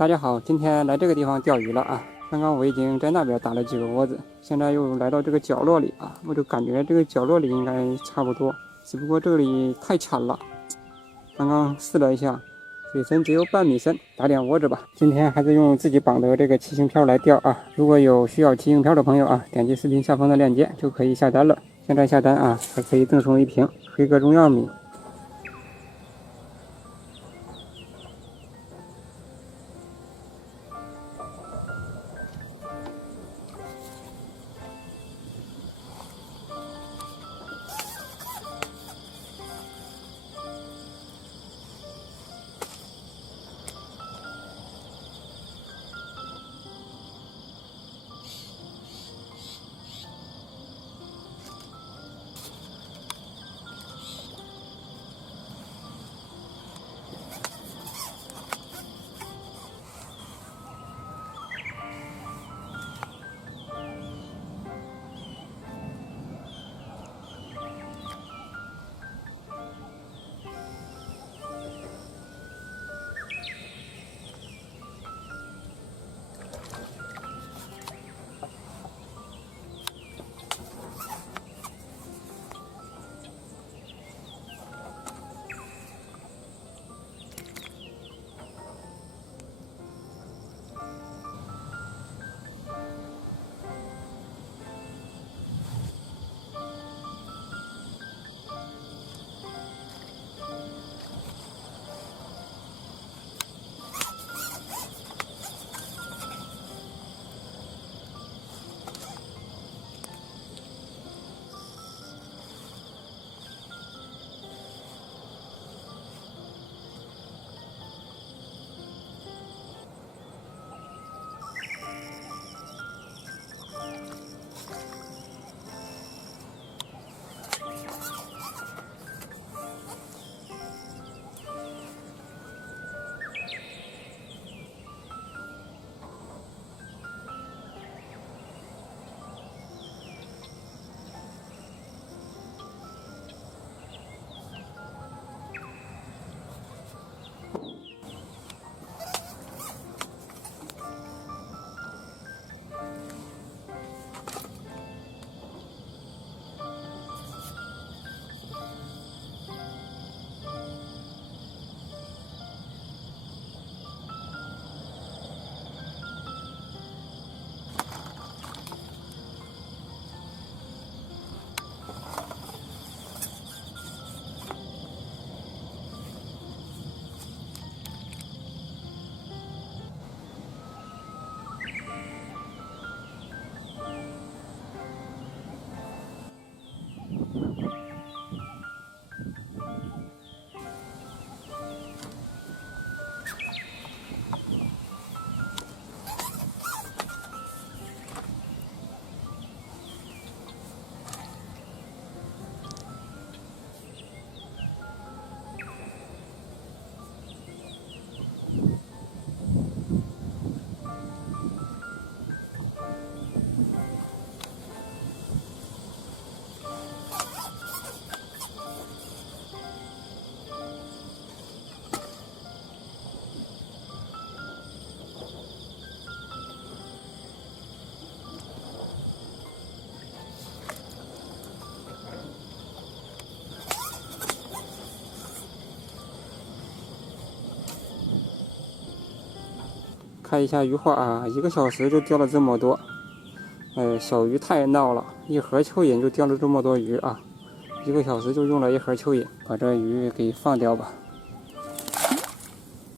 大家好，今天来这个地方钓鱼了啊！刚刚我已经在那边打了几个窝子，现在又来到这个角落里啊，我就感觉这个角落里应该差不多，只不过这里太浅了。刚刚试了一下，水深只有半米深，打点窝子吧。今天还是用自己绑的这个七星漂来钓啊！如果有需要七星漂的朋友啊，点击视频下方的链接就可以下单了。现在下单啊，还可以赠送一瓶黑格中药米。看一下鱼货啊，1个小时就钓了这么多。小鱼太闹了，一盒蚯蚓就钓了这么多鱼啊！1个小时就用了一盒蚯蚓，把这鱼给放掉吧。